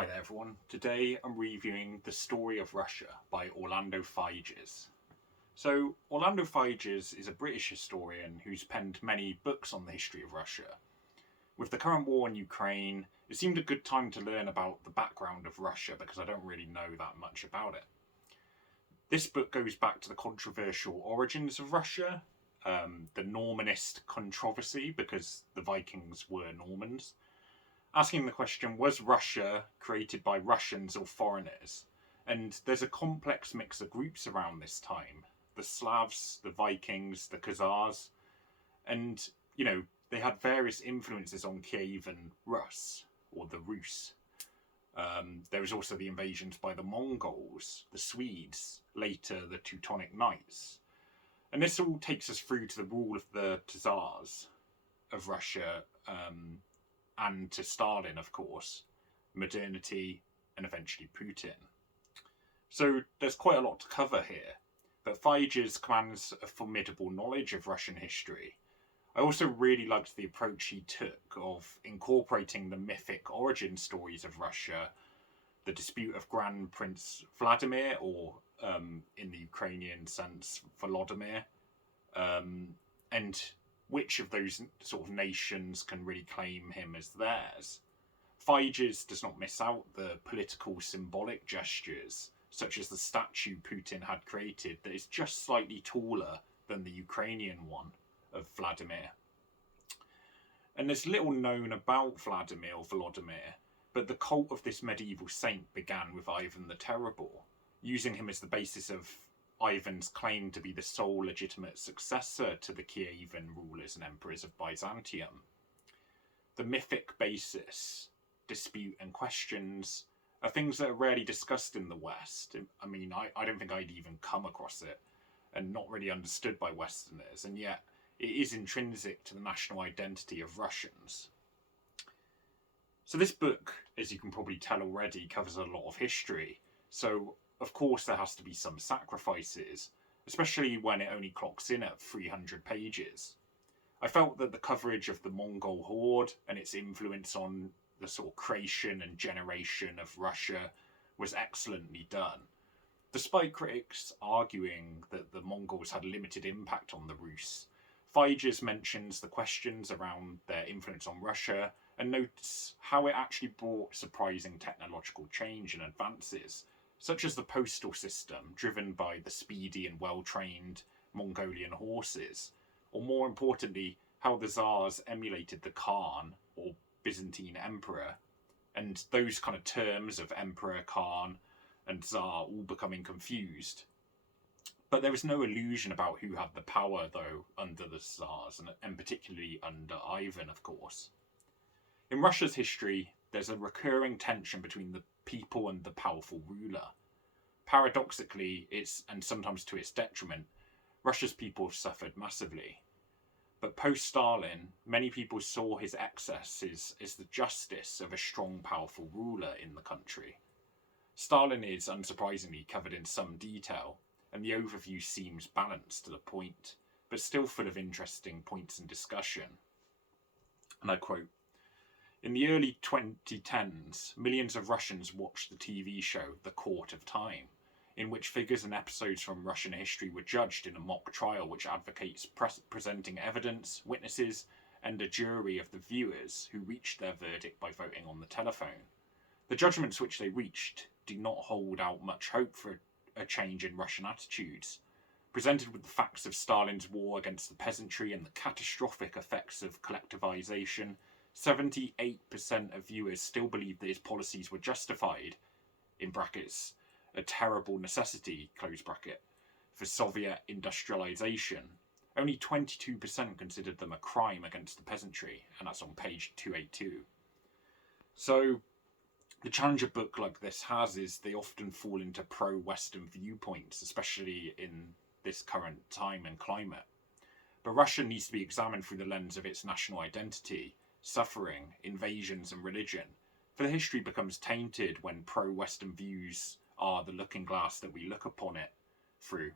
Hi there everyone, today I'm reviewing The Story of Russia by Orlando Figes. So, Orlando Figes is a British historian who's penned many books on the history of Russia. With the current war in Ukraine, it seemed a good time to learn about the background of Russia because I don't really know that much about it. This book goes back to the controversial origins of Russia, the Normanist controversy because the Vikings were Normans, asking the question, was Russia created by Russians or foreigners? And there's a complex mix of groups around this time. The Slavs, the Vikings, the Khazars. And, they had various influences on Kievan Rus, or the Rus. There was also the invasions by the Mongols, the Swedes, later the Teutonic Knights. And this all takes us through to the rule of the Tsars of Russia, and to Stalin, of course, modernity, and eventually Putin. So there's quite a lot to cover here, but Figes commands a formidable knowledge of Russian history. I also really liked the approach he took of incorporating the mythic origin stories of Russia, the dispute of Grand Prince Vladimir, or in the Ukrainian sense, Volodymyr, and which of those sort of nations can really claim him as theirs. Figes does not miss out the political symbolic gestures, such as the statue Putin had created that is just slightly taller than the Ukrainian one of Vladimir. And there's little known about Vladimir or Volodymyr, but the cult of this medieval saint began with Ivan the Terrible, using him as the basis of Ivan's claim to be the sole legitimate successor to the Kievan rulers and emperors of Byzantium. The mythic basis, dispute and questions are things that are rarely discussed in the West. I mean, I don't think I'd even come across it and not really understood by Westerners, and yet it is intrinsic to the national identity of Russians. So this book, as you can probably tell already, covers a lot of history. So of course there has to be some sacrifices, especially when it only clocks in at 300 pages. I felt that the coverage of the Mongol horde and its influence on the sort of creation and generation of Russia was excellently done. Despite critics arguing that the Mongols had limited impact on the Rus, Figes mentions the questions around their influence on Russia and notes how it actually brought surprising technological change and advances, such as the postal system, driven by the speedy and well-trained Mongolian horses, or more importantly, how the Tsars emulated the Khan, or Byzantine emperor, and those kind of terms of emperor, Khan, and Tsar all becoming confused. But there was no illusion about who had the power, though, under the Tsars, and particularly under Ivan, of course. In Russia's history, there's a recurring tension between the people and the powerful ruler. Paradoxically, and sometimes to its detriment, Russia's people have suffered massively. But post-Stalin, many people saw his excesses as the justice of a strong, powerful ruler in the country. Stalin is, unsurprisingly, covered in some detail, and the overview seems balanced to the point, but still full of interesting points and discussion. And I quote, "In the early 2010s, millions of Russians watched the TV show The Court of Time, in which figures and episodes from Russian history were judged in a mock trial which advocates presenting evidence, witnesses, and a jury of the viewers who reached their verdict by voting on the telephone. The judgments which they reached do not hold out much hope for a change in Russian attitudes. Presented with the facts of Stalin's war against the peasantry and the catastrophic effects of collectivization, 78% of viewers still believe that his policies were justified, in brackets, a terrible necessity, close bracket, for Soviet industrialization. Only 22% considered them a crime against the peasantry, and that's on page 282. So, the challenge a book like this has is they often fall into pro-Western viewpoints, especially in this current time and climate. But Russia needs to be examined through the lens of its national identity, suffering, invasions, and religion, for the history becomes tainted when pro-Western views are the looking glass that we look upon it through.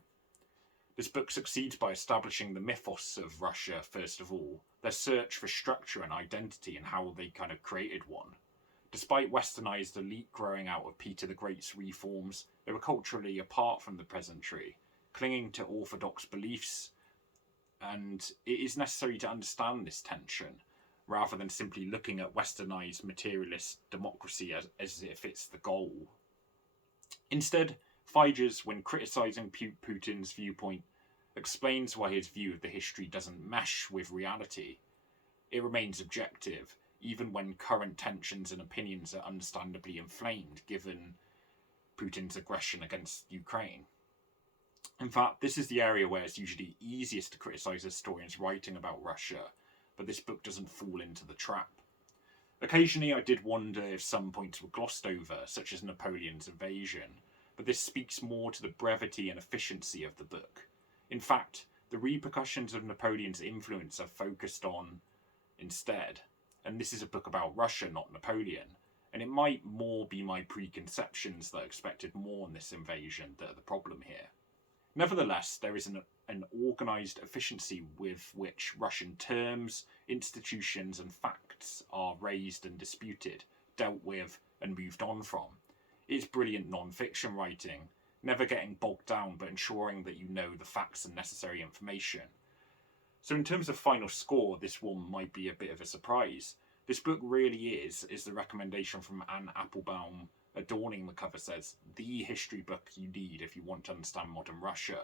This book succeeds by establishing the mythos of Russia, first of all, their search for structure and identity and how they kind of created one, Despite westernized elite growing out of Peter the Great's reforms, they were culturally apart from the peasantry, clinging to orthodox beliefs, and it is necessary to understand this tension, rather than simply looking at westernized materialist democracy as if it's the goal. Instead, Figes, when criticizing Putin's viewpoint, explains why his view of the history doesn't mesh with reality. It remains objective, even when current tensions and opinions are understandably inflamed given Putin's aggression against Ukraine. In fact, this is the area where it's usually easiest to criticize historians writing about Russia, but this book doesn't fall into the trap. Occasionally I did wonder if some points were glossed over, such as Napoleon's invasion, but this speaks more to the brevity and efficiency of the book. In fact, the repercussions of Napoleon's influence are focused on instead, and this is a book about Russia, not Napoleon, and it might more be my preconceptions that expected more on this invasion that are the problem here. Nevertheless, there is an organised efficiency with which Russian terms, institutions and facts are raised and disputed, dealt with and moved on from. It's brilliant non-fiction writing, never getting bogged down but ensuring that you know the facts and necessary information. So in terms of final score, this one might be a bit of a surprise. This book really is the recommendation from Anne Applebaum adorning the cover says, the history book you need if you want to understand modern Russia.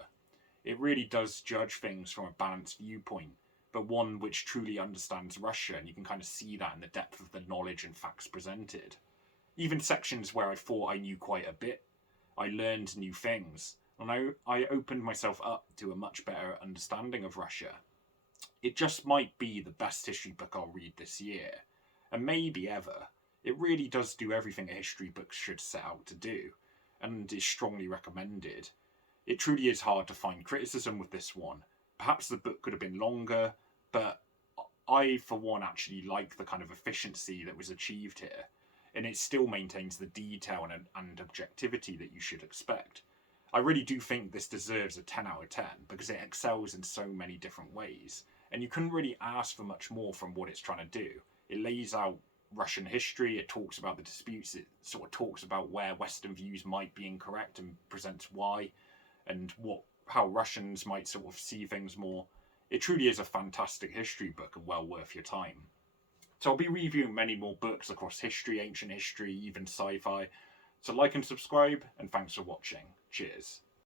It really does judge things from a balanced viewpoint, but one which truly understands Russia, and you can kind of see that in the depth of the knowledge and facts presented. Even sections where I thought I knew quite a bit, I learned new things, and I opened myself up to a much better understanding of Russia. It just might be the best history book I'll read this year, and maybe ever. It really does do everything a history book should set out to do, and is strongly recommended. It truly is hard to find criticism with this one. Perhaps the book could have been longer, but I, for one, actually like the kind of efficiency that was achieved here, and it still maintains the detail and objectivity that you should expect. I really do think this deserves a 10 out of 10, because it excels in so many different ways, and you couldn't really ask for much more from what it's trying to do. It lays out Russian history, it talks about the disputes, it sort of talks about where Western views might be incorrect and presents why, and how Russians might sort of see things more. It truly is a fantastic history book and well worth your time. So I'll be reviewing many more books across history, ancient history, even sci-fi. So like and subscribe, and thanks for watching. Cheers.